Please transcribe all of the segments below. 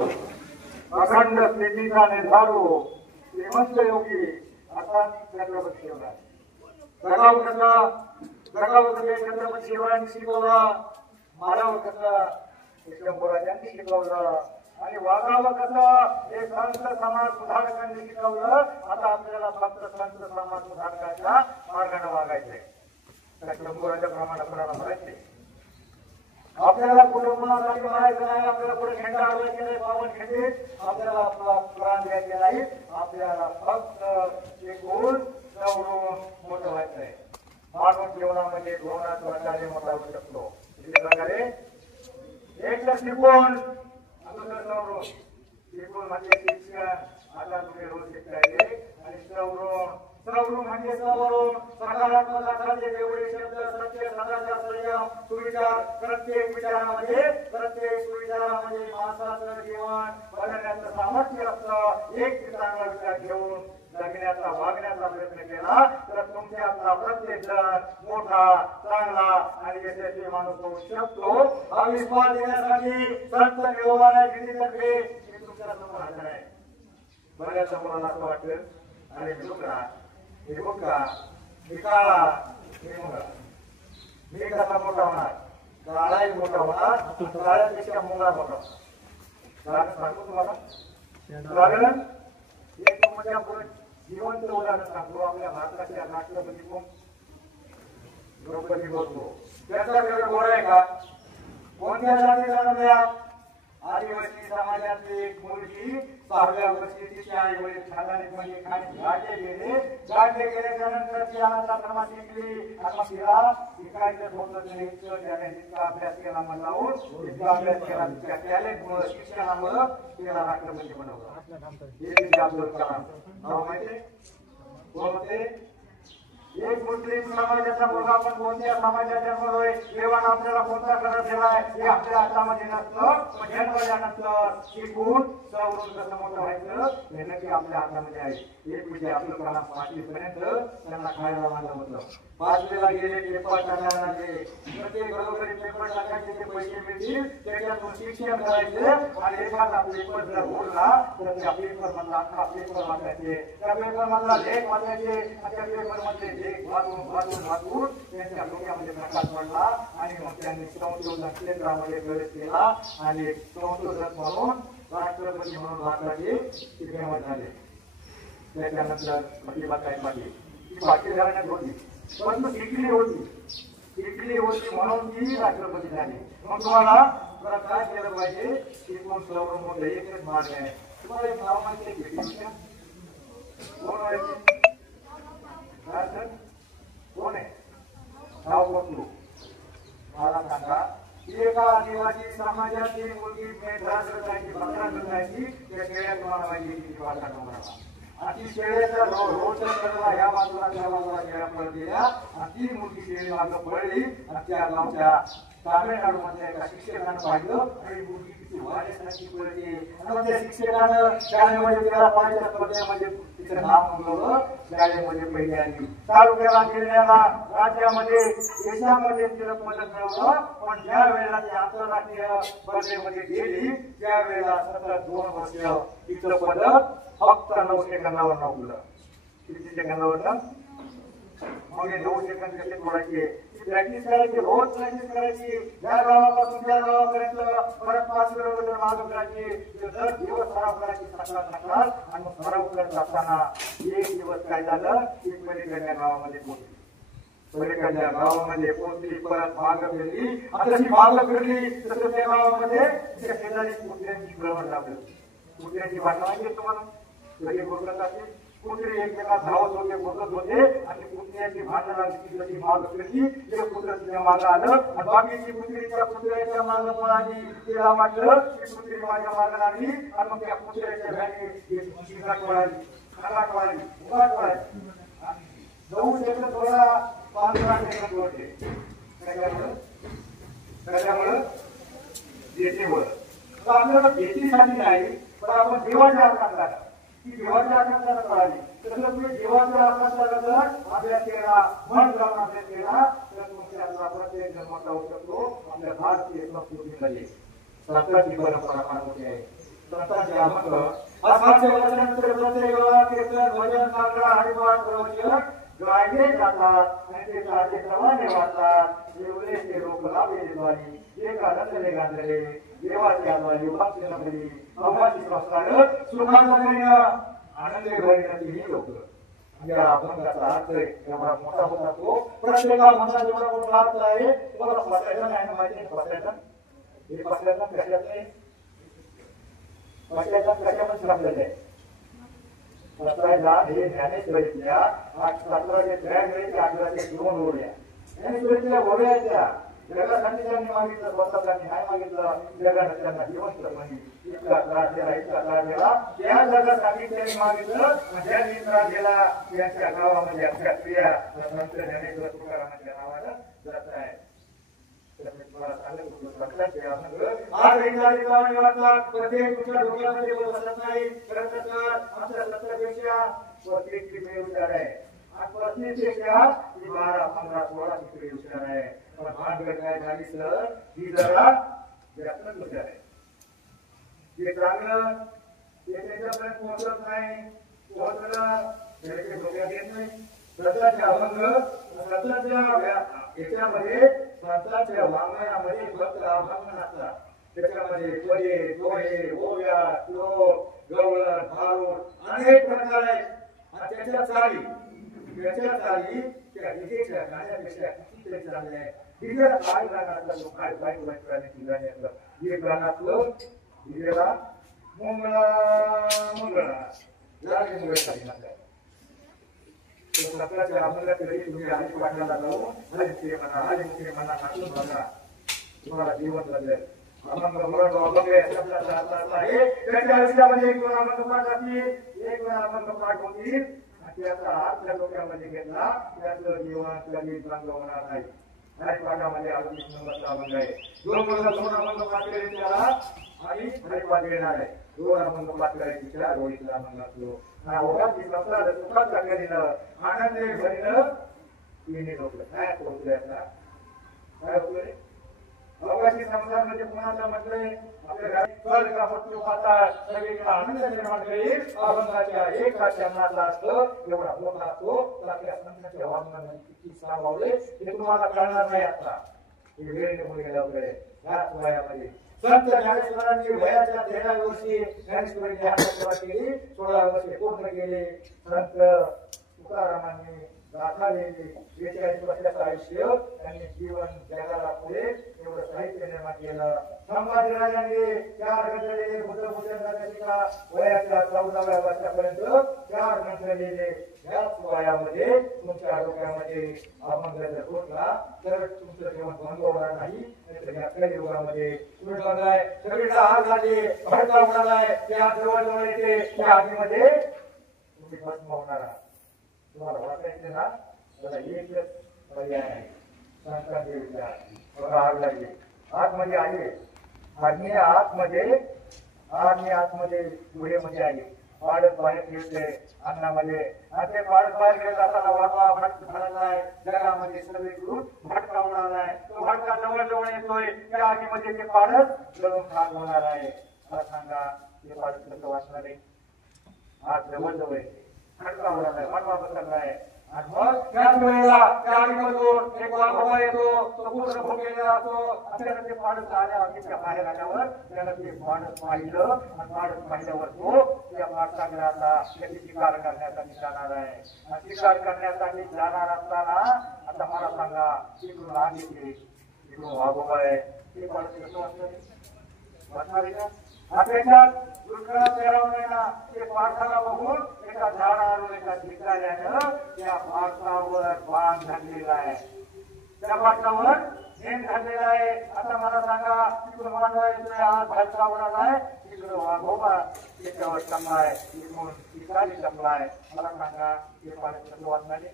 अखंड स्थितीचा निर्धारू श्रीमंत योगी आता छत्रपती शिवराय जगाव कसा छत्रपती शिवरायांनी शिकवला, मारावं कसं शंभूराजांनी शिकवलं आणि वागावं कसं हे संत समाज सुधारकांनी शिकवलं। आता आपल्याला फक्त संत समाज सुधारकांच्या मार्गाने वागायचंय। शंभूराजा प्रमाणे आपल्याला म्हणायचे, आपल्याला कुटुंबासाठी म्हणायचं नाही, आपल्याला पुढे खेंडा आडवायचे नाही, पावन खेंडीत आपल्याला आपला प्राण द्यायचे नाही, आपल्याला फक्त एक गोल सवरून मोठं व्हायचंय। मानव जीवनामध्ये दोनाच प्रकारे मोठा होऊ शकतो। इथे प्रकारे एक तर शिकवून शिकवून म्हणजे शिक्षण, आता तुम्ही रोज शिकताय आणि सवरून म्हणजे सवरून सकारात्मक अर्थाचे जेवढे शब्द सत्य सदाचार संयम सुविचार प्रत्येक विचारामध्ये प्रत्येक सुविचारामध्ये माणसाचं जीवन बदलण्याचं सामर्थ्य असतं। एक चांगला विचार घेऊन जगण्याचा वागण्याचा प्रयत्न केला तर तुमच्यातला प्रत्येक जण मोठा चांगला आणि यशस्वी माणूस होऊ शकतो। हा विश्वास देण्यासाठी संत निरोबाना गिरीतर्फे मी तुमच्या समोर हजर आहे। बऱ्याच मुलांना असं वाटतं, अरे मित्रा हे बघा मी काळा मी कसा मोठा होणार, काळाही मोठा होणार, काळ्यापेक्षा मुंगा मोठा सांगू तुम्हाला कारण एक तुमच्या पुढे जिवंत उदाहरण सांगतो। आपल्या भारताच्या राष्ट्रपती कोण? द्रौपदी मुर्मू। त्याचा वेळ गोड आहे का? कोणत्या जातीचा जन्मल्या? आदिवासी समाजातली एक मुलगी 6व्या वर्षी तिच्या आई वडील खानदानी म्हणजे गाडले गेल्याच्या नंतर ती अनाथाश्रमात शिकली आणि मग तिला शिकायचं होतं नाही। त्याने तितका अभ्यास केला म्हणून तितका अभ्यास केला, तिच्या टॅलेंटमुळे शिक्षणामुळे तिला राष्ट्रपती बनवलं। हे तिचे अब्दुल कलाम नाव माहिती कोण होते? एक मुस्लिम समाजाचा मुलगा पण कोणत्या समाजात जन्मलोय, देवाने आपल्याला कोणता कलर दिलाय हे आपल्या हातामध्ये नसतं, पण जन्मल्यानंतर शिकून सवरून कसं मोठं व्हायचं हे नक्की आपल्या हातामध्ये आहे। एक म्हणजे अब्दुल कलाम 5वी पर्यंत त्यांना खायला मागलं होतं, 5वीला गेले पेपर टाकायला लागले, प्रत्येक घरोघरी पेपर टाकायचे पैसे मिळतील त्याच्यातून शिक्षण करायचे आणि एखादा पेपर जर उरला तर त्या पेपर मधला अख्खा पेपर वाचायचे, त्या पेपर मधला लेख वाचायचे आणि त्या पेपर मध्ये वाचून त्यांच्या डोक्यामध्ये प्रकाश पडला आणि मग त्यांनी संशोधन केंद्रामध्ये प्रवेश केला आणि संशोधक म्हणून राष्ट्रपती म्हणून भारताचे श्रीमंत झाले। त्याच्यानंतर प्रतिभाताई पाटील ती पाटील घराण्यात होती पण ती शिकली होती म्हणून ती राष्ट्रपती झाली। मग तुम्हाला काय केलं पाहिजे? शिकून सवरून मोठं एकच मार्ग आहे। तुम्हाला एक नाव माहिती आहे? कोण आहे? कोण आहे? नाव बघतो मला सांगा। एका आदिवासी समाजातील मुलगी मेघराज जायची 15 जायची त्या खेड्यात तुम्हाला माहिती किती वाटा नव्हता आणि शेळ्याचा रोडचा कडला या बाजूला त्या बाजूला शेळ्या पळत गेल्या आणि ती मुलगी शेळी मागं पडली आणि त्या गावच्या तामिळनाडू मधल्या एका शिक्षकानं पाहिलं आणि मुलगी किती वाढण्यासाठी पडली आणि मग त्या शिक्षकानं शाळेमध्ये तिला पाहिजे स्पर्धेमध्ये तिचं नाव नोंदवलं, शाळेमध्ये पहिली आली, तालुक्याला जिल्ह्याला राज्यामध्ये देशामध्ये तिला पदक मिळवलं। पण ज्या वेळेला ती आंतरराष्ट्रीय स्पर्धेमध्ये गेली त्यावेळेला सतत 2 वर्ष तिचं पदक फक्त 9 सेकंदावर नव्हतं। किती सेकंदावर? मग 9 सेकंद कसे तोडायचे? प्रॅक्टिस करायची, रोज प्रॅक्टिस करायची, ज्या गावापासून त्या गावापर्यंत परत 5 किलोमीटर मागे करायची, दर दिवस सराव करायची सकाळ आणि मग सराव करत असताना एक दिवस काय झालं की पलीकडल्या गावामध्ये पोहोचली, पलीकडल्या गावामध्ये पोहोचली, परत मागं फिरली, आता ती मागं फिरली तसं त्या गावामध्ये त्या शेजारी कुत्र्यांची गळवण लागली। कुत्र्यांची भाषा माहिती तुम्हाला? कधी बोलत असेल कुत्रे एकमेकात धावत होते, बोलत होते आणि कुत्र्याची भांडण लागली, कधी मागं फिरली ते कुत्र तिच्या मागं आलं आणि बाकीची कुत्री त्या कुत्र्याच्या मागं पळाली। तिला वाटलं की कुत्री माझ्या मागं लागली आणि मग त्या कुत्र्याच्या भ्याने खराट पळाली 9 सेकंद थोडा 15 सेकंद होते। त्याच्यामुळं भीतीमुळं आपल्याला भीतीसाठी नाही पण आपण देवाच्या हातात की देवाच्या आकाशाला पळाली तसं तुम्ही देवाच्या आकाशाला जर अभ्यास केला, मन लावून अभ्यास केला तर तुमच्या प्रत्येक जन्माचा होऊ शकतो। आपल्या भारतीय संस्कृतीमध्ये साताची परंपरा फार मोठी आहे। संतांचे अभंग आज 500 वर्षानंतर प्रत्येक गावात कीर्तन भजन काकडा हरिपाठ प्रवचन गायले जातात आणि ते कार्यक्रमाने वाटतात एवढे ते लोक लाभले द्वारी एक आनंदले गांधले देवाची आद्वारी भक्ती नगरी अभाची संस्कार सुखाचा आनंदे घरी ही लोक या अभंगाचा अर्थ एवढा मोठा होता तो प्रत्येका मनात एवढा मोठा अर्थ आहे तुम्हाला पसायचं नाही माहिती पसायचं हे पसायचं कशाचे पसायचं कशामध्ये लागलेलं आहे पसायला हे ज्ञानेश्वरीतल्या 1783 ओळ्या ज्ञानेश्वरीतल्या ओळ्या आहेत त्या जगासाठी त्यांनी मागितलं स्वतःसाठी नाही मागितलं जगाने त्यांना जिवंत म्हणी इतका त्रास दिला त्या जगासाठी त्यांनी मागितलं ज्या त्रास दिला त्यांच्या गावामध्ये अशा क्रिया संत ज्ञानेश्वर तुकारामांच्या नावानं जात आहे प्रत्येक कुठल्या डोक्यामध्ये बसत नाही आमच्या सत्तापेक्षा प्रत्येक विचार आहे प्रत्येकपेक्षा 12, 15, 16 विचार आहे पण भानगड काय झाली सर ही जरा जास्तच विचार आहे जे चांगलं ते त्याच्यापर्यंत पोहोचत नाही पोहोचलं त्याचे डोक्यात येत नाही स्वतःच्या अभंग स्वतःच्या याच्यामध्ये स्वतःच्या वाङ्मयामध्ये फक्त अभंग नसतात त्याच्यामध्ये पदे दोहे ओव्या श्लोक गवळण भारूड अनेक प्रकार आहेत आणि त्याच्या चाली त्या विजेच्या गाण्यापेक्षा कितीतरी चांगले आहे विजेला काय गाण्यातलं लोक काय वाईट वाईट गाण्याची गाण्यातलं हे गाण्यातलं विजेला मंगळा लागले मुळे म्हणतात सकाळच्या अभंगाकडे तुम्ही आधी पाठवायला जाऊन आधी म्हणा नाचून बघा तुम्हाला जीवन बदलेल अभंग म्हणून अभंग या शब्दाचा अर्थ आहे त्याच्या आयुष्यामध्ये एक दोन अभंग पाठ असतील एक दोन अभंग पाठ होतील त्याचा अर्थ डोक्यामध्ये घेतला त्याचं जीवन कधी बंद होणार नाही हरिपाठामध्ये 38 नंबरचा अभंग आहे दोन अभंग पाठ केले त्याला आणि हरिपाठ येणार आहे 2 अभंग पाठ करायची त्या रोहितला अभंग असलो ओळखी संसार सुखात टाकलेलं आनंदे भरीनं तिने लोक काय पोहोचले आता काय होतोय अवकाशी संसार म्हणजे कुणाला म्हटलंय आपल्या घरात स्वर्ग मृत्यू पाताळ सगळीकडे आनंद निर्माण करेल अभंगाच्या एका चरणाचा असतं एवढा मोठा असतो तर आपल्या संतांच्या वाङ्मयामध्ये किती सामावले हे तुम्हाला कळणार नाही आता हे वेळ निघून गेल्यामुळे याच वयामध्ये संत ज्ञानेश्वरांनी वयाच्या 13व्या वर्षी ज्ञानेश्वरीची हातसेवा केली 16 वर्षे पूर्ण केले संत तुकारामांनी दाखवलेले 42 वर्षाचं आयुष्य त्यांनी जीवन जगाला पुढे एवढं साहित्य निर्माण केलं संभाजीराजांनी 4 गंधलेले बुद्धपूजनाच्या वयाच्या 14व्या वर्षापर्यंत 4 गंधलेले याच वयामध्ये तुमच्या डोक्यामध्ये अभंग जर घुसला तर तुमचं जीवन भंग होणार नाही नाहीतर या कलियुगामध्ये उलटवलाय सगळीकडे आग झाली भडका उडालाय त्या जवळ येते त्या आगीमध्ये तुम्ही भस्म होणार आहात तुम्हाला वाटायचे ना त्याला एकच पर्याय आहे संतांचे विचार बघा आग लागली आतमध्ये आले आग्नी आतमध्ये पुढेमध्ये आली पाडत बाहेर घेतले अन्नामध्ये ते पाडत बाहेर गेले जाताना वाजवा भडकलाय जगामध्ये सगळीकडून भडका होणार आहे तो भडका जवळ येतोय त्या आगीमध्ये ते पाडत जळून खाक होणार आहे मला सांगा ते पाडत कसं वाचणार आहे आज जवळ येते भडका होणार आहे मनवा बसलाय आणि मग त्याच वेळेला त्या आगीमधून एक वाघोबा येतो तो पूर्ण भोगलेला असतो त्याला ते पाडत आल्या आगीच्या बाहेर आल्यावर त्याला ते पाडत पाहिलं आणि पाडत पाहिल्यावर तो त्या पाडसागराचा त्याची शिकार करण्यासाठी जाणार आहे आणि शिकार करण्यासाठी जाणार असताना आता मला सांगा तिकडून आग येते तिकडून वाघोबा आहे ते पाडत कसं वाचणार आहे का त्याच्यात दुष्काळात 13 महिना ते पाडसाला बघून एका झाडावर एका भिकाऱ्यानं त्या पाडसावर बाण घातलेला आहे त्या पाडसावर नेम घातलेला आहे आता मला सांगा तिकडून मानवा येतोय आज भाजपा उडालाय तिकडं वाघोबा त्याच्यावर टमलाय तिकडून भिकारी टमलाय मला सांगा ते पाडस कसं वाचणारे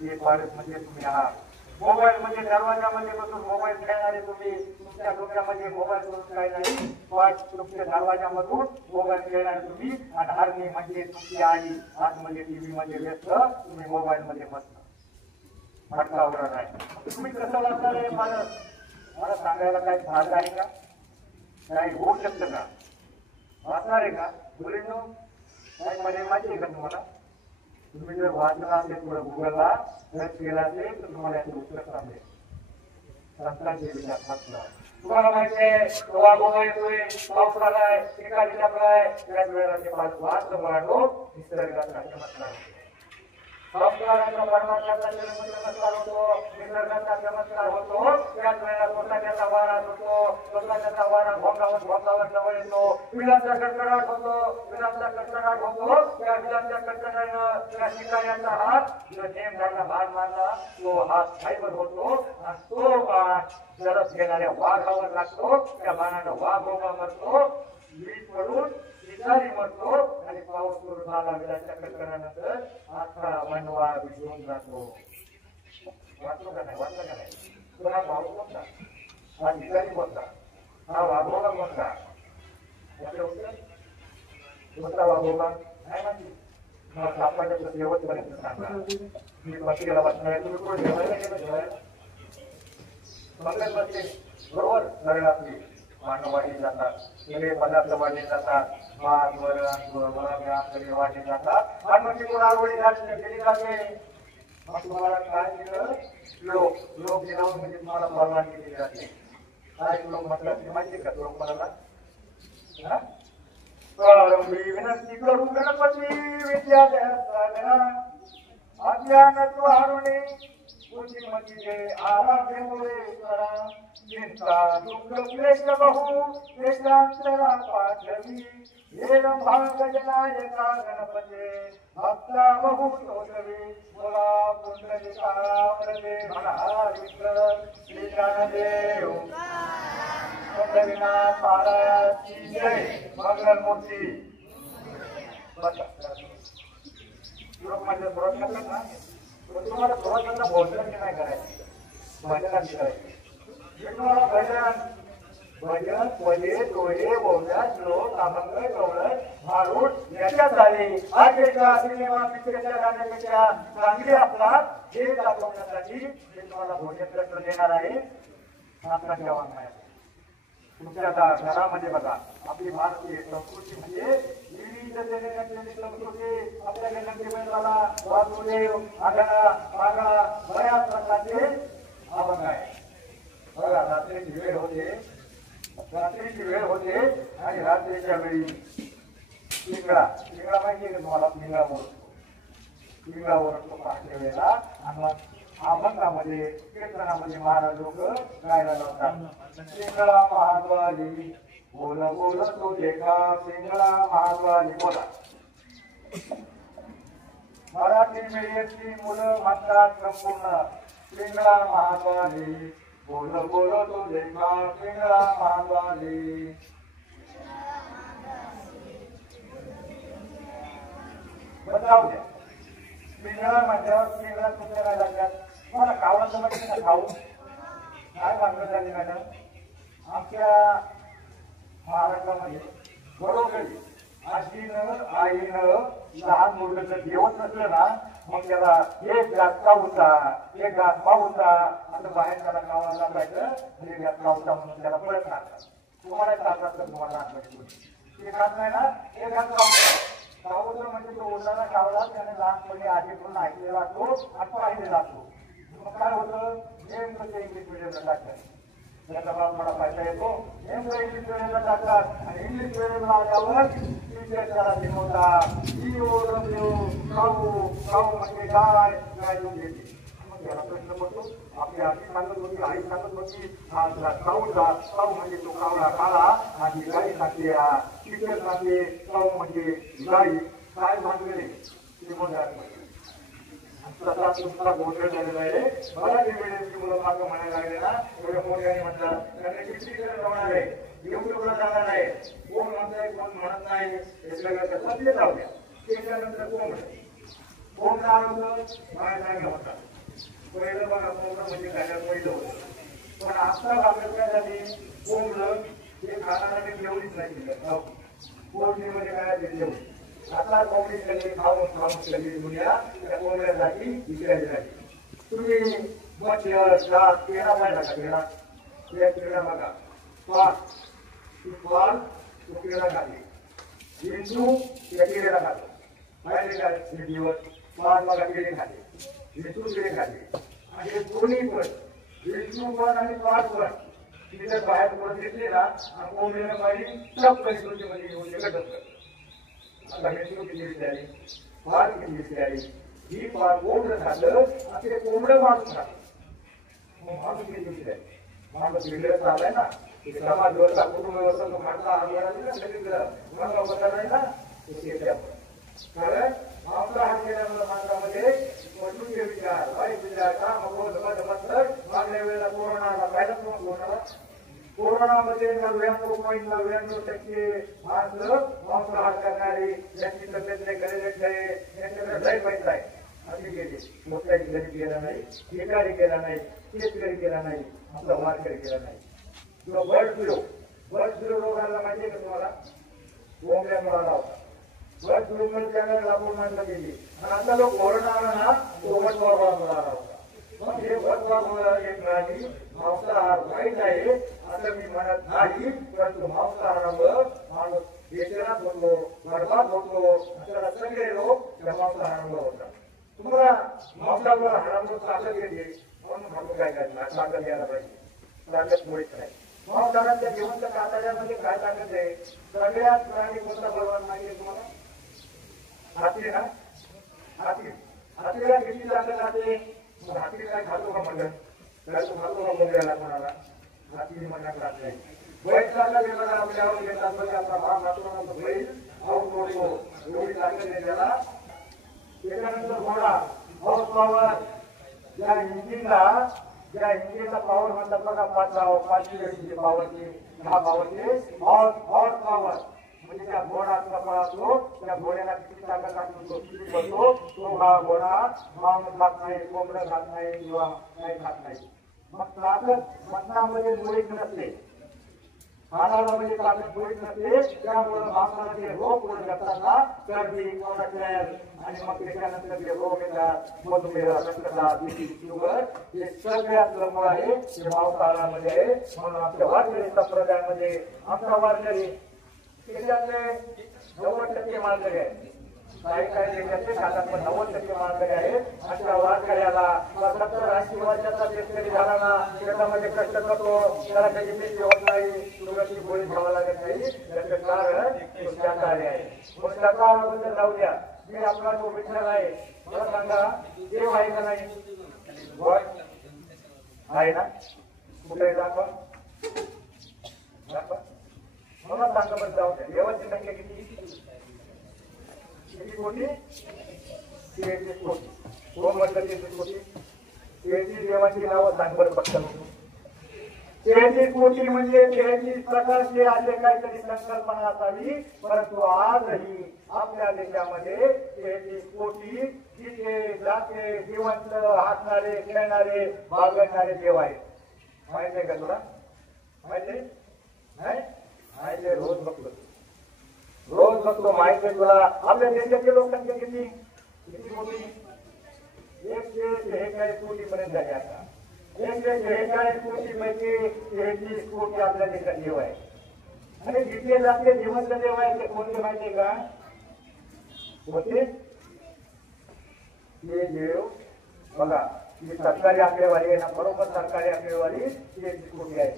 ते पाडस म्हणजे तुम्ही आहात मोबाईल मध्ये दरवाजामध्ये बसून मोबाईल खेळणारे तुम्ही तुमच्या डोक्यामध्ये मोबाईल करून काय नाही पण तुमच्या दरवाजामधून मोबाईल खेळणारे तुम्ही आणि हरणी म्हणजे तुमची आई आतमध्ये टीव्ही मध्ये व्यस्त तुम्ही मोबाईल मध्ये बसता भटका उडत आहे तुम्ही कसं वाचणार आहे मला सांगायला काय भाग आहे का काही होऊ शकतं का? वाचणार आहे का मुलींनो? काय मध्ये माहिती आहे का तुम्हाला? तुम्ही जर वाचला असेल थोडं गुगलला सर्च केला असेल तर तुम्हाला याचं उत्तर सांगेल. संतांचे विचार वाचला. तुम्हाला माहिती आहे वाघोबा येतोय, पाऊस आलाय, एखादी टाकलाय, त्याच वेळेला ते वाचलं मुलांनो निसर्गाचा चमत्कार होतो. संस्काराचा परमात्म्याचा चमत्कार होतो, निसर्गाचा चमत्कार होतो. त्याच वेळेला स्वतःचा वारा होतो, स्वतःचा वारा भोंगावर जवळ येतो, विलांचा कडकडाट होतो, विलांचा कडकडाट होतो. त्या विलांच्या कडकडाटानं त्या शिकाऱ्याचा हात जो नेम झाला बाण मारला तो हात फायबर होतो आणि तो बाण जरच घेणाऱ्या वाघावर लागतो. त्या बाणानं वाघोबा मरतो, वीज पडून शिकारी मरतो आणि पाऊस सुरू झाला. विलांच्या कडकडानंतर अख्खा वनवा भिजून जातो. वाचलो का नाही? वाचलं का नाही? तो हा पाऊस कोणता? हा शिकारी कोणता? हा वाघोबा कोणता? कोणता वाघोबा काय माहिती? मग सापडण्याचं शेवटपर्यंत सांगा. मी पत्रिकेला वाचणार. तुम्ही कुठे जेवायला गेलं? जेवायला मंगल बसते बरोबर. नरळातली मानवाडी जातात, सगळे पदार्थ वाढले जातात, भात वरण वाढले जातात आणि मग तिकडून आरवडी केली जाते. मग तुम्हाला काय दिलं? लोक दिलं म्हणजे तुम्हाला परवानगी दिली जाते. काय लोक म्हटलं माहिती का? लोक म्हणाला मी विनंती करू गणपती विद्यालया अज्ञान द्वारुणे बुद्धिमतीचे आराध्य मुळे चिंता दुःख क्लेश बहु क्लेशांतरा पाठवी एवं भागजनायका गणपते भक्ता बहु तोषवी बोला पुंडलिका वरदे महाविष्णु श्री ज्ञानदेव पंढरीनाथ महाराजची जय. मंगलमूर्ती तुम्हाला थोडं भोजन नाही करायचं, भजनाची करायची. तुम्हाला भजन पदे डोळे बोलण्या श्लोक अभंग गवळण भारूड याच्यात झाले. आजच्या सिनेमा पिक्चरच्या गाण्यापेक्षा चांगले असतात हे दाखवण्यासाठी मी तुम्हाला भोजन प्रश्न देणार आहे. आपल्या वाङ्मयात तुमच्या घरामध्ये बघा आपली भारतीय संस्कृती म्हणजे विविधतेने संस्कृती. आपल्याकडे नंदीबैलाला वासुदेव आगळा पागळा बऱ्याच प्रकारचे अभंग आहे. बघा रात्रीची वेळ होते आणि रात्रीच्या वेळी पिंगळा माहिती आहे तुम्हाला? पिंगळावर तो पाचल्या वेळेला आणि अभंगामध्ये कीर्तनामध्ये महाराज लोक गायला लावतात. पिंगळा महाद्वारी बोल बोल तो देखा पिंगळा महाद्वारी. बोला मराठी मीडियमची मुलं म्हणतात संपूर्ण पिंगळा महाद्वारी बोल बोल तो देखा पिंगळा महाद्वारी. बताव द्या पिंगळा म्हणल्यावर पिंगळा तुमच्या काय लागतात? मला कावळा समजते ना? खाऊ काय सांगत झाली मॅडम? आमच्या महाराष्ट्रामध्ये बरोबरी आजीनं आईनं लहान मुलं जर जेवत नसलं ना मग त्याला एक घास कावूचा एक घास पाहूचा असं बाहेर त्याला कावळा लागायचं आणि एक घास कावूचा म्हणून त्याला पळत राहतात. तुम्हाला सांगतात तर तुम्हाला ते खात नाही ना एक घास कावूचा. कावूचा म्हणजे तो ओढणारा कावळा त्याने लहानपणी आजीकडून ऐकलेला असतो आणि पाहिलेला असतो. मग काय होतं? नेमकं ते इंग्लिश मिडियमला टाकतात. त्याचा बाप मला फायदा येतो. नेमकं इंग्लिश मिडियमला टाकतात आणि इंग्लिश मिडियमला आल्यावर टीचर त्याला शिकवता ही ओढ देऊ खाऊ खाऊ म्हणजे काय देऊन देते. मग त्याला प्रश्न पडतो. आपली आजी सांगत होती, आई सांगत होती खाऊ म्हणजे तो कावळा खाला आणि गाई सांगते. टीचर सांगते खाऊ म्हणजे गाई. काय भांडले ते म्हणतात. स्वतः तुमचा गोंधळ झालेला आहे. मराठी मीडियमची मुलं मागं म्हणायला लागले ना एवढ्या मोठ्याने म्हणतात त्यांना कितीकडे जाणार आहे एवढं जाणार आहे. कोण म्हणताय कोण म्हणत नाही हे सगळं सत्य जाऊ द्या. त्याच्यानंतर कोण नाव होतं काय सांगा होता. पहिलं बघा कोंबडं म्हणजे काय पहिलं होतं. पण आता बाबत काय झाली कोंबडं हे खाण्यासाठी जेवढीच नाही पौर्णिमेमध्ये काय जेवढी आता कोंबडी सगळी खाऊन सगळी दुनिया त्या कोंबड्यासाठी विचारली जाते. तुम्ही मच्छर साप पेढा पाहिला का? पेढा बघा श्वास ती पाल चुकीला घाली विंचू त्या किडीला घालतो पाहिले काय दिवस पाल मला किडे घाले विंचू किडे घाले आणि दोन्ही पण विंचू पण आणि पाल पण तिथे बाहेर पडून घेतले ना आणि कोंबडीनं पाहिजे सब परिस्थितीमध्ये येऊन गटत आता विंचू किती विचारली पाल किती विचारली ही पाल कोंबडं झालं आणि ते कोंबडं माणूस झालं माणूस किती विचारली माणूस बिघडत चाललाय ना समाज व्यवस्था कुटुंब व्यवस्था तो म्हणता नाही ना कारण आपला हा केल्यामुळे माणसामध्ये पटूचे विचार वाईट विचार का मागल्या वेळेला कोरोना आला पाहिला कोरोना कोरोनामध्ये 99.99% माणसं मांसाहार करणारी ज्यांची तब्येत नाही गरजेचे ठरे यांच्याकडे लय पैसा आहे असे गेले मोठ्याची गरीब गेला नाही बेकारी केला नाही शेतकरी केला नाही आपला वारकरी केला नाही किंवा बर्ड फ्लू रोगाला माहिती आहे का तुम्हाला कोंबड्या मिळाला होता बर्ड फ्लू मध्ये त्याला लागून मानलं गेली आणि आता लोक कोरोना आला ना तो वटवाघळा मिळाला होता मग हे वटवाघळा एक नाही मांसाहार वाईट आहे असं मी म्हणत नाही परंतु मांसाहारामुळे माणूस बेचैनात होतो बरबाद होतो त्याला सगळे लोक त्या मांसाहारामुळे होतात तुम्हाला मांसाहार हारामुळे ताकद येते म्हणून म्हणून काय करणार ताकद यायला पाहिजे ताकद मुळीच नाही मांसाहाराच्या जिवंत कातड्यामध्ये काय ताकद आहे सगळ्यात प्राणी कोणता बलवान माहिती तुम्हाला हाती ना हातीला किती ताकद असते हाती काय खातो का म्हणलं काय तो खातो का मुंग्याला कोणाला हाती म्हणण्यात राहत नाही बैल ताकद आहे बघा आपल्यावर घेतात म्हणजे आपला भाग राहतो बैल आऊट तोडतो एवढी ताकद आहे त्याला त्याच्यानंतर घोडा हॉर्स पॉवर ज्या इंजिनला पॉवर म्हणतात बघा 5 पॉवरची 10 पॉवरची हॉर्स पॉवर म्हणजे त्या घोडा कपडा असतो त्या घोड्याला किती ताकद लागतो किती बनतो तो हा घोडा मांस खात नाही कोंबडं खात नाही किंवा काही खात नाही मग ताकद मटणामध्ये मुळीच नसते खाणामध्ये ताकद मुळीच नसते त्यामुळे मांसाचे रोग पुढे करताना चरबी कोलेस्टेरॉल आणि मग त्याच्यानंतर जे रोग येतात मधुमेह रक्तदाब बीपी शुगर हे सगळ्यात लंबू आहे ते मांसाहारामध्ये आहे म्हणून आमच्या वारकरी संप्रदायामध्ये आमचा वारकरी त्याच्यातले 90% मानकरी आहे काही देशाचे खातात पण 90% मानकरी आहे अशा वारकऱ्याला 70-80 वर्षाचा शेतकरी झाला ना शेतामध्ये कष्ट करतो त्याला त्याची पीक होत नाही शुगरची गोळी घ्यावं लागत नाही त्याचं कारण शाकाहारी आहे मग शाकाहाराबद्दल जाऊ द्या मी आपला जो विठ्ठल आहे मला सांगा देव आहे का नाही आहे ना कुठे दाखवा मला सांगा बरं जाऊ द्या देवाची संख्या किती कोटी 33 कोटी कोण म्हटलं 33 कोटी 33 देवाची नावं सांग बरं फक्त 33 कोटी म्हणजे 33 प्रकारचे असे काहीतरी संकल्पना असावी परंतु आजही आपल्या देशामध्ये 33 कोटी जिथे जाते जिवंत हसणारे खेळणारे बागडणारे देव आहेत माहिती आहे का तुला माहिती नाही माहिती रोज बघतो माहिती आहे तुला आपल्या देशाची लोकसंख्या किती मोठी 146 कोटी पर्यंत झाली आता 146 कोटी पैकी 33 कोटी आपल्या देशात देव आहे आणि जिथे जाते जिवंत देव आहे ते कोणते माहिती आहे का होते ते देव बघा ही सरकारी आकडेवारी आहे ना बरोबर सरकारी आकडेवारी 33 कोटी आहे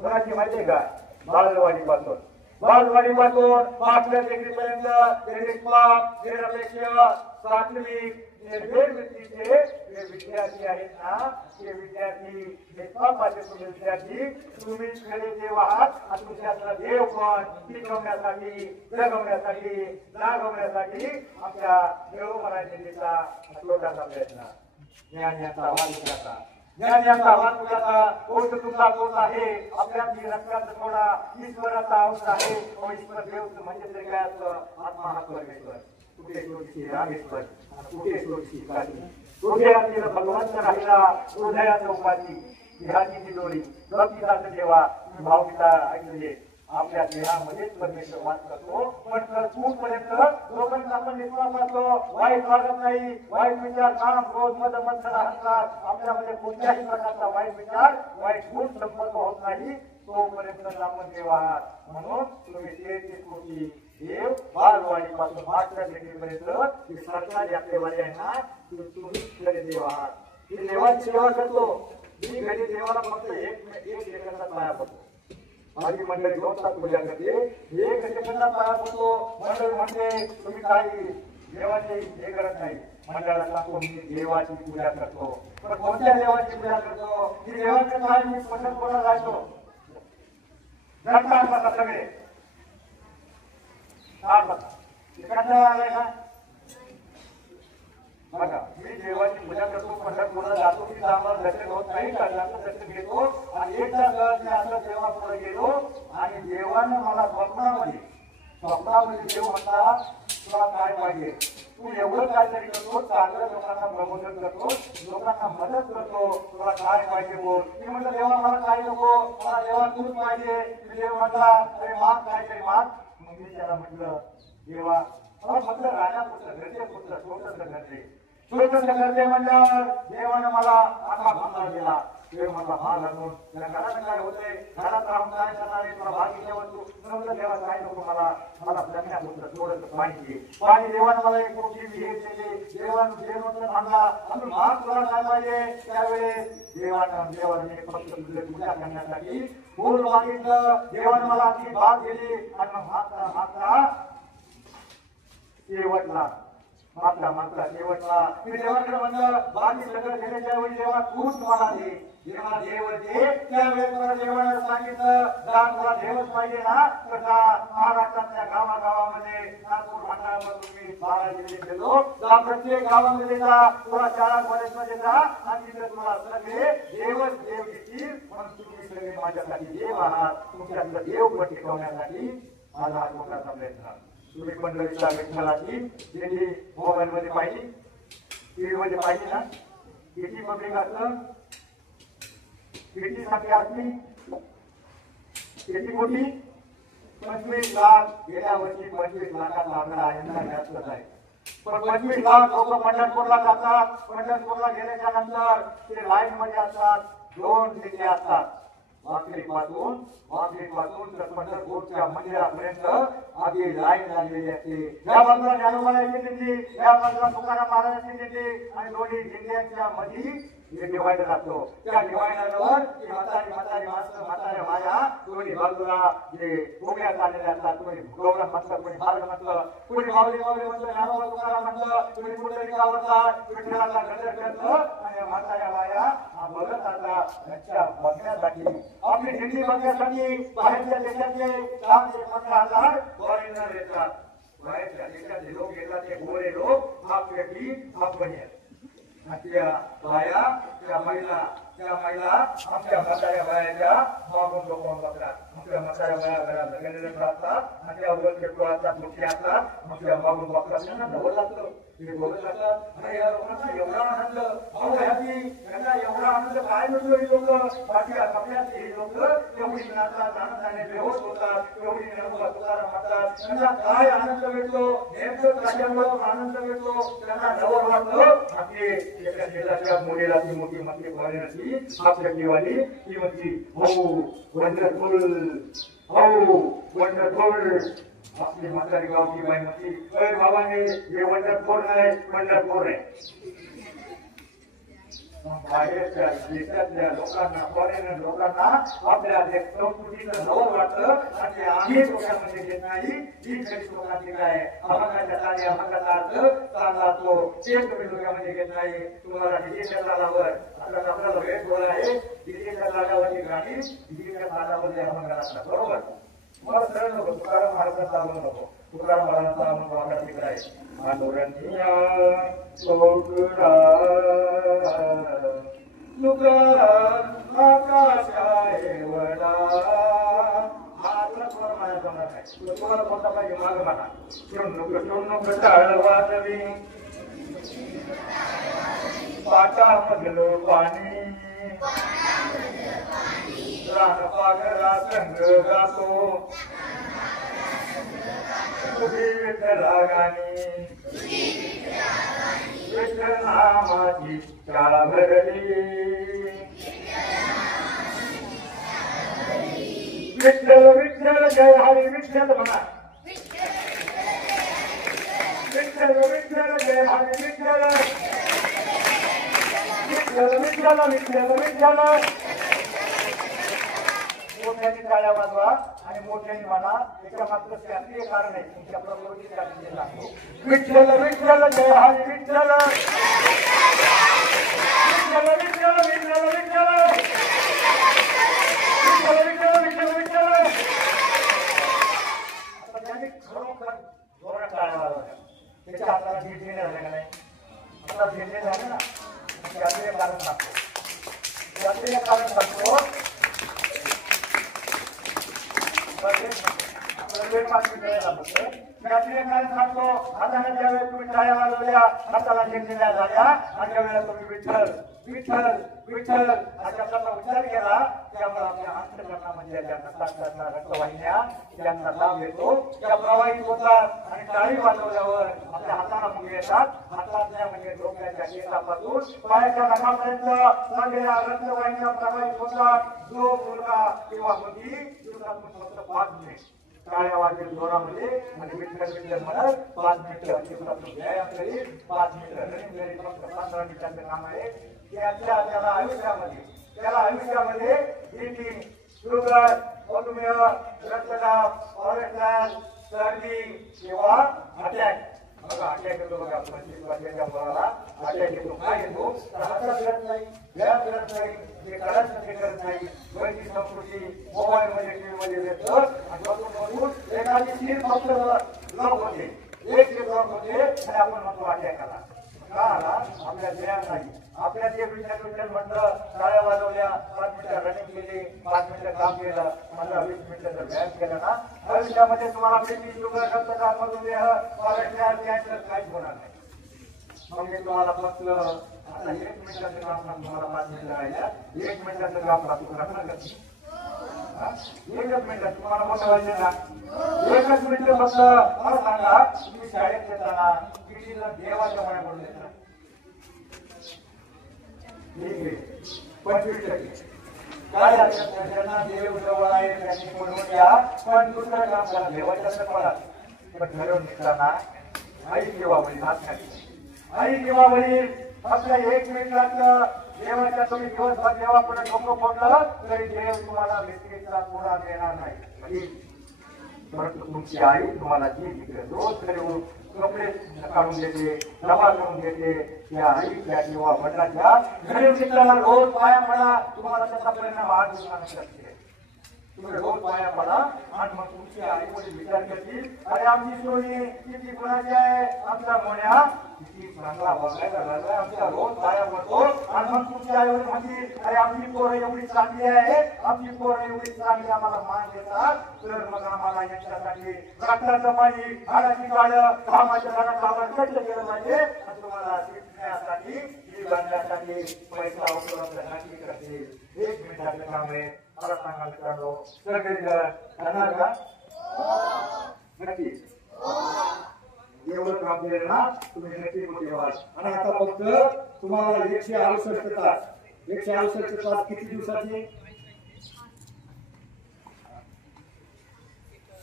कोणाची माहिती आहे का बालवाडीपासून मास्टर डिग्री पर्यंत निरपेक्ष प्राथमिक वृत्तीचे जे विद्यार्थी आहेत ना ते विद्यार्थी विद्यार्थी तुम्ही खरे देव आहात आणि तुमच्यातला देव पण टिकवण्यासाठी जगवण्यासाठी जागवण्यासाठी आमच्या देवोपरायचा छोटासा प्रयत्न ज्ञानाचा वाचनाचा ज्ञानाचा वाचनाचा कोण तुमचा तोच आहे आपल्यातली रक्ताचा थोडा ईश्वराचा अंश आहे ईश्वर देव म्हणजे तरी काय असतं आत्मा हा परमेश्वर कुठे थोडीशी रामेश्वर कुठे थोडीशी काली हृदयातील भगवंत राहिला हृदयाच्या उपाधी ध्यानीची डोळी भक्तीदास देवा भावनिका ऐकले आपल्या देहामध्येच परमेश्वर वास करतो पण कुठपर्यंत लोकांचा आपण विश्वास असतो वाईट वागत नाही वाईट विचार काम क्रोध मद मत्सर अहंकार आपल्यामध्ये कोणत्याही प्रकारचा वाईट विचार वाईट गुण संपर्क होत नाही तोपर्यंत नामदेव आहात म्हणून तुम्ही 33 कोटी देव बालवाडीपासून मास्टर डिग्रीपर्यंत ही सरकारी आपलेवाले आहे ना तुम्ही खरे देव आहात. ही देवाची सेवा करतो मी घरी देवाला फक्त एक सेकंदात पाया पडतो. माझी मंडळी 2 तास पूजा करते 1 सेकंदात पाया पडतो. मंडळी म्हणते तुम्ही काही देवाची हे करत नाही. मंडळाला सांगतो मी देवाची पूजा करतो. पण कोणत्या देवाची पूजा करतो ही देवाचं काय मी पंढरपूरला जायचो घंटा बसा सगळे कंटाळा आलाय ना बघा मी देवाची पूजा करतो पंढरपूरला जातो की आम्हाला दर्शन होत नाही कळल्याचं दर्शन घेतो आणि एकदा मी असं देवापुढे गेलो आणि देवानं मला स्वप्नामध्ये देव म्हणता तुला काय पाहिजे तू एवढं काहीतरी करतो चांगल्या लोकांना प्रबोधन करतो लोकांना मदत करतो तुला काय पाहिजे बोल. मी म्हटलं देवा मला काय नको मला देवा तूच पाहिजे. देव म्हटला अरे माग काहीतरी माग. मग मी त्याला म्हटलं देवा मला फक्त राजापुत्र घरचे पुत्र छोटस घरचे म्हणल्यावर देवानं मला आत्मा भांडा दिला. देव मला भाग आणून घरात काय होतंय घरात राहून काय करणार तुला भागी वस्तू म्हणून देवा काय नको मला जगण्यापुत्र थोडस पाणी देवानं मला एक मोठी विहीर दिली. देवानं जेवण आणला अजून भाग तुला काय पाहिजे त्यावेळेस देवाने फक्त तुझे पूजा करण्यासाठी फूल मागितलं. देवानं मला ती भाग दिली आणि मागता शेवटला शेवटला मी देवाकडे म्हणलं बाकी सगळं घेण्याच्या वेळी देवा तूच मला दे. जेव्हा देव दे त्यावेळेस मला देवानं सांगितलं तुला देवच पाहिजे ना तर महाराष्ट्रातल्या गावागावामध्ये नागपूर मंडळामधून मी 12 जिल्हे गेलो प्रत्येक गावामध्ये जा तुला शाळा कॉलेजमध्ये जा आणि तिथे तुला सगळे देवच देव देतील. म्हणून तुम्ही सगळे माझ्यासाठी देव आहात. तुमच्यातलं देव पण टिकवण्यासाठी माझा हा मोठा प्रयत्न. तुम्ही मंडळीच्या विठ्ठलाची दिंडी मोबाईल मध्ये पाहिली टीव्ही मध्ये पाहिली ना किती पब्लिक असतं किती संख्या असली किती कोटी 25 लाख. गेल्या वर्षी 25 लाखाचा आकडा यंदा जास्तच आहे. पण 25 लाख लोक पंढरपूरला जातात. पंढरपूरला गेल्याच्या नंतर ते लाईन मध्ये असतात. 2 दिंड्या असतात वाकरीपासून तर पंढरपूरच्या मंदिरापर्यंत आधी लाईन लागलेली असते. या बाजूला ज्ञानोबाची दिंडी या बाजूला तुकाराम महाराजांची दिंडी आणि दोन्ही दिंड्यांच्या मध्ये एक डिवायडर असतो. त्या डिवायडरवर म्हातारी माणसं म्हाताऱ्या बाया दोन्ही बाजूला जे उभ्या चाललेल्या असतात. कोणी गौरव म्हणतं कोणी बालक म्हणतं कोणी माऊली म्हणतं ज्ञानोबा तुकाराम म्हणतं कोणी कुठेतरी गावात विठ्ठलाचा गजर करतं आणि म्हाताऱ्या बाया बघत आता त्यांच्या बघण्यासाठी आपली दिंडी बघण्यासाठी बाहेरच्या देशातले 4-5,000 फॉरेनर येतात. बाहेरच्या देशातले लोक येतात ते गोरे लोक आपल्यासाठी आपण त्या बाया त्या महिला आमच्या म्हाताऱ्या बायाच्या मागून लोकांना बघतात. आमच्या म्हाताऱ्या बाया घरात गेलेले असतात आणि त्या वरचे टोळाचा मोठे असतात आमच्या मागून बघतात. त्यांना नवं लागतं ते बोलत असतात अरे या लोकांना एवढा आनंद त्यांना एवढा आनंद काय मिळतो. ही लोक बाकी आपल्यातली ही लोक एवढी नाचतात आनंदाने बेहोश होतात एवढी तुकाराम म्हणतात त्यांना काय आनंद मिळतो नेमकं त्याच्यामुळे आनंद मिळतो. त्यांना नवं वाटतं आपली एका शेजारच्या मुलीला ती मोठी मस्ती पाहण्याची आपल्या देवाली ती म्हणती हो वंडरफुल आपली म्हातारी गावची बाई म्हणती अरे बाबाने हे वंडरफुल नाही पंढरपूर आहे. बाहेरच्या देशातल्या लोकांना फॉरेनर लोकांना आपल्या संस्कृतीचं नवं वाटतं आणि आम्ही लोकांमध्ये घेत नाही. ही खरी लोकांची काय अभंगाच्या तारी अभंगाचा अर्थ चांगला असतो ते तुम्ही लोकांमध्ये घेत नाही. तुम्हाला डीजेच्या तालावर आता आपल्याला वेळ बोल आहे डीजेच्या तालावरची गाणी डीजेच्या तालावरती अभंगाला असतात बरोबर. मला सरळ नको तुकाराम महाराजांचा चालू नको तुकाराम महाराजांचा अनुभव आपल्या तिकडे आहे. आंदोलनिया सोडा तुकाराम आकाशाय वडा तुम्हाला कोणता पाहिजे माग म्हणा सोडू नको टाळ वाजवी पाटामधलं पाणी रान पागला संग गातो तुझी विठ्ठला गाणी विठ्ठल नामाची शाळा भरली विठ्ठल विठ्ठल जय हरी विठ्ठल म्हणा विठ्ठल विठ्ठल जय हरी विठ्ठल विठ्ठल विठ्ठल विठ्ठल विठ्ठल मोठ्याने टाळ्या वाजवा आणि मोठ्याने म्हणा त्याच्या मात्र शास्त्रीय कारण आहे तुमच्या प्रकृती शास्त्रीय लागतो विठ्ठल विठ्ठल जय हरी विठ्ठल विठ्ठल विठ्ठल विठ्ठल विठ्ठल विठ्ठल विठ्ठल विठ्ठल विठ्ठल आता त्यांनी खरोखर जोरात टाळ्या वाजवल्या त्याच्या हाताला झेंडे झाले का नाही आता झेंडे झाले ना शास्त्रीय कारण सांगतो शास्त्रीय कारण सांगतो सांगतो हाताने ज्यावेळेस तुम्ही टाळ्या वाजवल्या हाताला झेंडे झाल्या आणि ज्यावेळेला तुम्ही विठ्ठल विठ्ठल विठ्ठल अशा शब्दाचा उच्चार केला त्यामुळे आपल्या अंतःकरणामध्ये ज्या नसाच्या रक्तवाहिन्या त्यांना लाभ येतो त्या प्रवाहित होतात आणि टाळी वाजवल्यावर आपल्या हाताला मुंगे येतात हातातल्या म्हणजे डोक्याच्या केसापासून पायाच्या नखापर्यंत सगळ्या रक्तवाहिन्या प्रवाहित होतात जो मुलगा किंवा मुलगी दिवसातून फक्त 5 मिनिट टाळ्या वाजेल जोरामध्ये आणि विठ्ठल विठ्ठल म्हणत 5 मिनिटं दिवसातून व्यायाम करील 5 मिनिटं रनिंग करील फक्त 15 मिनिटांचं काम आहे त्याला आयुष्यामध्ये बीपी शुगर मधुमेह रक्तदाब कोलेस्ट्रॉल सर्दी किंवा अटॅक बघा अटॅक येतो बघा 25 वर्षाच्या मुलाला अटॅक येतो काय येतो हातात फिरत नाही व्यायाम करत नाही जे करायचं ते करत नाही वैदिक संस्कृती मोबाईल मध्ये टीव्ही मध्ये येतं आणि बघून एखादी सीट फक्त लॉक होते एक सीट लॉक होते आणि आपण म्हणतो अटॅकाला का आला आपल्या व्यायाम नाही आपल्या जे विठ्ठल म्हटलं टाळ्या वाजवल्या 5 मिनिटं रनिंग केली 5 मिनिटं काम केलं मला 20 मिनिटं जर व्यायाम केला ना आयुष्यामध्ये तुम्हाला बीपी शुगर रक्तदाब मधुमेह कोलेस्ट्रॉल कॅन्सर काहीच होणार नाही मग मी तुम्हाला फक्त आता 1 मिनिटाचं काम तुम्हाला 5 मिनिटं राहिल्या 1 मिनिटाचं काम करणार का 1च मिनिटात तुम्हाला मोठं व्हायचं ना 1च मिनिट फक्त मला सांगा तुम्ही शाळेत येताना कितीला देवाच्या मना पडून देता 25% काय त्यांना देव जवळ आहे त्यांनी म्हणून या पण दुसरं काम करा देवाच्या पडा पण घरून निघताना आई किंवा वडील हात खाली आई किंवा वडील फक्त 1 मिनिटात देवाच्या तुम्ही दिवसभर देवापुढे डोकं फोडलं तरी देव तुम्हाला बिस्किटचा पुडा देणार नाही परंतु तुमची आई तुम्हाला जी रोज घरी कपडे काढून देते डबा करून देते त्या आईच्या किंवा वडिलांच्या घरी मित्राला रोज पाया पडा तुम्हाला त्याचा परिणाम आज दिवसानंतर शकते तुम्ही रोज पाया पडा आणि मग तुमची आई वडील विचार करतील अरे आमची सोयी किती गुणाची आहे आमचा मोन्या किती चांगला बघायला लागला आमचा रोज पाया पडतो आणि मग तुमची आई वडील म्हणतील अरे आमची पोरं एवढी चांगली आहे आमची पोरं एवढी चांगली आम्हाला मान देतात तर मग आम्हाला यांच्यासाठी रक्ताचं पाणी हाडाची काळं कामाच्या झाडाचा आपण कष्ट केलं पाहिजे आणि तुम्हाला शिकण्यासाठी ही बांधण्यासाठी पैसा उपलब्ध नक्की करतील 1 मिनिटाचं काम आहे मला सांगा मित्रांनो सगळे करणार का नक्की एवढं काम केलं ना तुम्ही नक्की मोठे व्हाल आणि आता फक्त तुम्हाला 168 तास किती दिवसाचे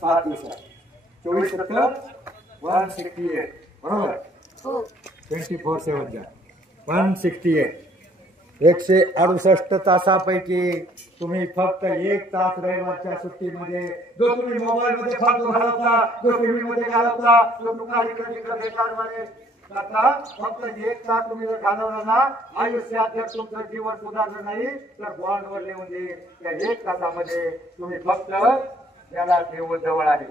7 दिवसात 24 सप्टेंबर 168 बरोबर 24/7 168 168 तासापैकी तुम्ही फक्त 1 तास रविवारच्या सुट्टीमध्ये जो तुम्ही मोबाईल मध्ये फालतू घालवता जो टीव्ही मध्ये घालवता जो तुम्हाला इकडे बेकारमध्ये करता फक्त 1 तास तुम्ही जर घालवला ना आयुष्यात जर तुमचं जीवन सुधारलं नाही तर बॉन्डवर लिहून दे त्या 1 तासामध्ये तुम्ही फक्त याला देव जवळ आहे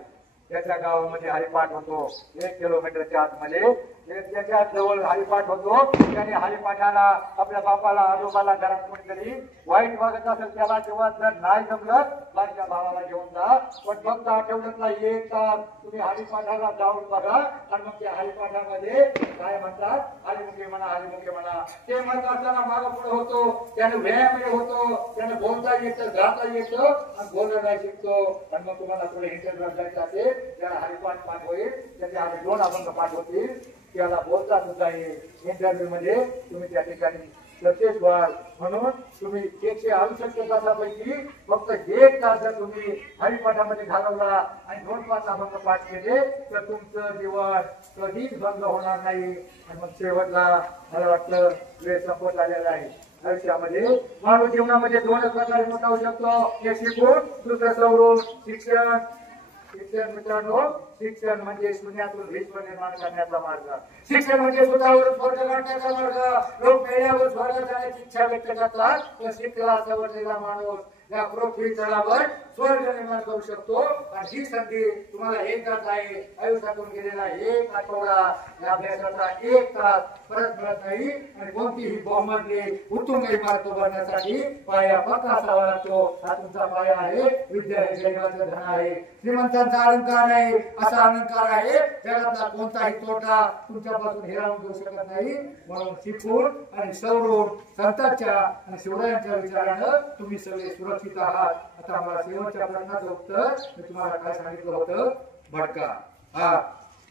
त्याच्या गावामध्ये हरिपाठ होतो 1 किलोमीटरच्या आतमध्ये त्याच्या जवळ हरिपाठ होतो त्याने हरिपाठाला आपल्या बापाला आजोबाला घरात कोणीतरी वाईट वागत असेल त्याला तेव्हा जर नाही जमलं माझ्या भावाला घेऊन जा पण फक्त आठवड्यातला 1 तास तुम्ही हरिपाठाला जाऊन बघा आणि मग त्या हरिपाठामध्ये काय म्हणतात हरिमुखे म्हणा ते म्हणत असताना मागं पुढे होतो त्याने व्यायाम होतो त्याने बोलता येतं गाता येतं आणि बोलणं नाही शिकतो आणि मग तुम्हाला पुढे इंटरव्ह्यू जायचं असेल त्याला हरिपाठ पाठ होईल त्याचे आधी 2 अभंग पाठ होतील त्याला बोलता सुद्धा येईल इंटरव्ह्यू मध्ये तुम्ही त्या ठिकाणी सतेज व्हाल म्हणून तुम्ही 168 तासापैकी फक्त 1 तास जर तुम्ही हरिपाठामध्ये घालवला आणि 2 पाच अभंग पाठ केले तर तुमचं जीवन कधीच बंद होणार नाही. आणि मग शेवटला मला वाटतं वेळ संपत आलेला आहे. आयुष्यामध्ये मानव जीवनामध्ये 2 प्रकारे मोठा होऊ शकतो. एक शिकून दुसरं सवरून. शिक्षण मित्रांनो, शिक्षण म्हणजे शून्यातून विश्व निर्माण करण्याचा मार्ग. शिक्षण म्हणजे स्वतःवर स्वर्ग गाठण्याचा मार्ग. लोक मेल्यावर स्वर्गात जाण्याची इच्छा व्यक्त करतात, तर शिकला सवरलेला माणूस या पृथ्वी तलावर स्वर्ग निर्माण करू शकतो. आणि ही संधी तुम्हाला एकदाच आहे. आयुष्यातून गेलेला 1 आठवडा या अभ्यासाचा 1 तास परत मिळत नाही. आणि कोणतीही बहुमजली उत्तुंग इमारत उभारण्यासाठी पाया पक्का असावा लागतो. हा तुमचा पाया आहे. विद्या हे जगाचं धन आहे. श्रीमंतांचा अलंकार आहे. असा अलंकार आहे जगातला कोणताही तोटा तुमच्यापासून हिरावून घेऊ शकत नाही. म्हणून शिकून आणि सवरून संतांच्या आणि शिवरायांच्या विचारानं तुम्ही सगळे सुरक्षित आहात. आता मला शेवटच्या प्रश्नाचं उत्तर मी तुम्हाला काय सांगितलं होतं. भडका हा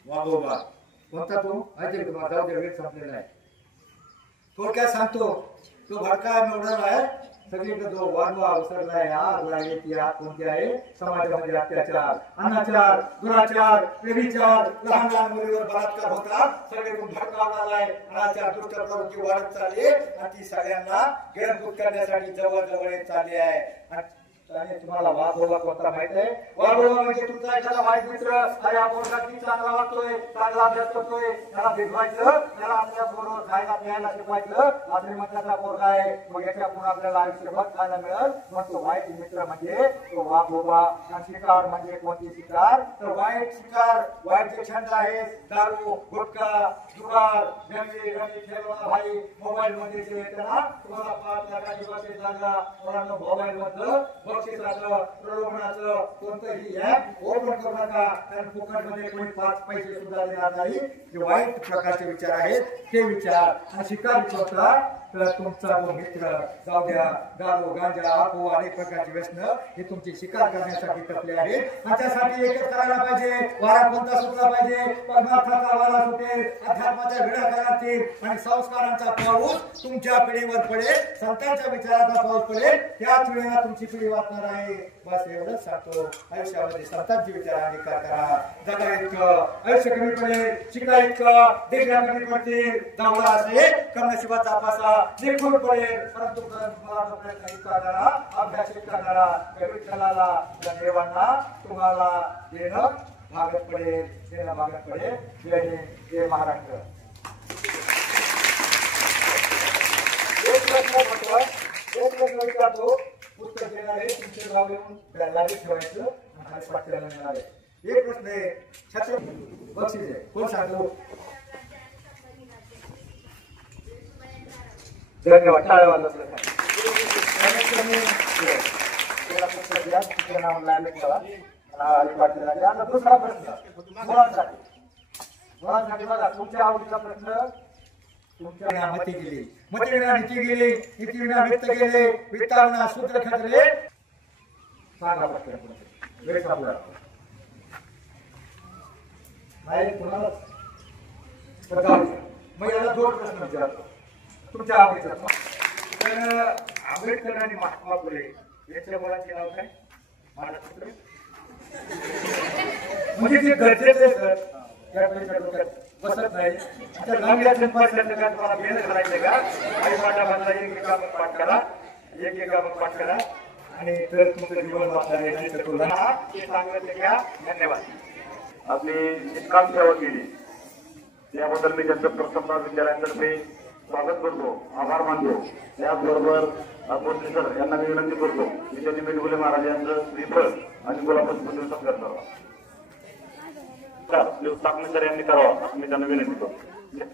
वाघोबा कोणता तो ऐकले तुम्हाला. जाऊ दे, वेळ संपलेला आहे. थोडक्यात सांगतो. तो भडका निवडला आहे. सगळीकडे जो वाढवा उसरलाय, आग लागली, ती आग कोणती आहे. समाजामध्ये अत्याचार, अनाचार, दुराचार, व्यभिचार, लहान लहान मुलीवर बलात्कार होतात. सगळीकडून भडका उडालाय. अनाचार, दुष्ट प्रवृत्ती वाढत चालली आणि ती सगळ्यांना गिळंकृत करण्यासाठी जवळ जवळ येत चालली आहे. आणि तुम्हाला वाघोबा कोणता माहित आहे. वाघोबा म्हणजे तुमचा एखादा वाईट मित्र. अरे हा पोरगा किती चांगला वागतोय, चांगला अभ्यास करतोय, त्याला भिजवायचं, त्याला आपल्या बरोबर खायला प्यायला शिकवायचं. आपल्या मित्राचा पोरगा आहे, मग याच्या पुढे आपल्याला आयुष्यभर खायला मिळेल. मग तो वाईट मित्र म्हणजे तो वाघोबा. आणि शिकार म्हणजे कोणती शिकार, तर वाईट शिकार. वाईट जे छंद आहे, दारू, गुटखा, जुगार, जंगली रमी खेळणं, भाई मोबाईल मध्ये जे येतं ना, तुम्हाला 5 लाखाची बक्षीस लागला. मुलांना मोबाईल मधलं बक्षिसाचं, प्रलोभनाचं कोणतंही ऍप ओपन करू नका. कारण फुकट मध्ये कोणी 5 पैसे सुद्धा देणार नाही. जे वाईट प्रकारचे विचार आहेत ते विचार. आणि शिकार विचारता तर तुमचा जो मित्र जाऊ द्या, दारू, गांजा, आखू अनेक प्रकारची व्यसन हे तुमची शिकार करण्यासाठी टपले आहेत. आणि त्यासाठी एकच करायला पाहिजे. वारा कोणता सुटला पाहिजे. परमार्थाचा वारा सुटेल, अध्यात्माच्या विड्या करातील आणि संस्कारांचा पाऊस तुमच्या पिढीवर पडेल, संतांच्या विचाराचा पाऊस पडेल. त्याच वेळेला तुमची पिढी वाचणार आहे. बस एवढंच सांगतो. आयुष्यामध्ये संतांचे विचार अंगीकार करा. जगा इतकं आयुष्य कमी पडेल, शिका इतकं देखण्या कमी पडतील. जावला असे कर्णशिवाचा पासा निघून पडेल. परंतु मला प्रयत्न करणारा, अभ्यास करणारा विठ्ठलाला, देवांना तुम्हाला देणं भागत पडेल, देणं भागत पडेल. जय हिंद, जय महाराष्ट्र. एक प्रश्न विचारतो. पुस्तक देणारे तुमचे नाव लिहून बॅलरी ठेवायचं आणि पाठवायला मिळणार आहे. एक प्रश्न आहे. छत्रपती बक्षीस आहे. कोण सांगतो. धन्यवाद. टाळ्या वाजवत राहा. दुसरा प्रश्न मुलांसाठी बघा. तुमच्या आवडीचा प्रश्न. तुमच्या मती गेली, मती विना नीती गेली, नीती विना वित्त गेले, वित्ता विना शूद्र खचले. सांगा प्रश्न. वेळ संपला. नाही तुम्हाला मग याला 2 प्रश्न विचारतो. तुमच्या आवडीचा. तर आंबेडकर आणि महात्मा फुले यांच्या मुलांचे नाव काय. महाराष्ट्र म्हणजे ते गरजेचे सर त्या डोक्यात बसत नाही. आता नवल्या जन्माच्या तुम्हाला मेहनत करायचंय का. आई पाठा बांधला, एक एकामत पाठ करा, एक एकामत पाठ करा आणि तर तुमचं जीवन वाचणार आहे. नाही तर तुला ते सांगण्याचे घ्या. धन्यवाद. आपली निष्काम सेवा केली त्याबद्दल मी त्यांचं प्रथम विद्यालयातर्फे स्वागत करतो, आभार मानतो. त्याचबरोबर भोसले सर यांना मी विनंती करतो की त्यांनी मेंढुले महाराज यांचं श्रीफळ आणि गुलाबपुष्प सत्कार करावा. स्थापना सर यांनी करावा असं मी त्यांना विनंती करतो.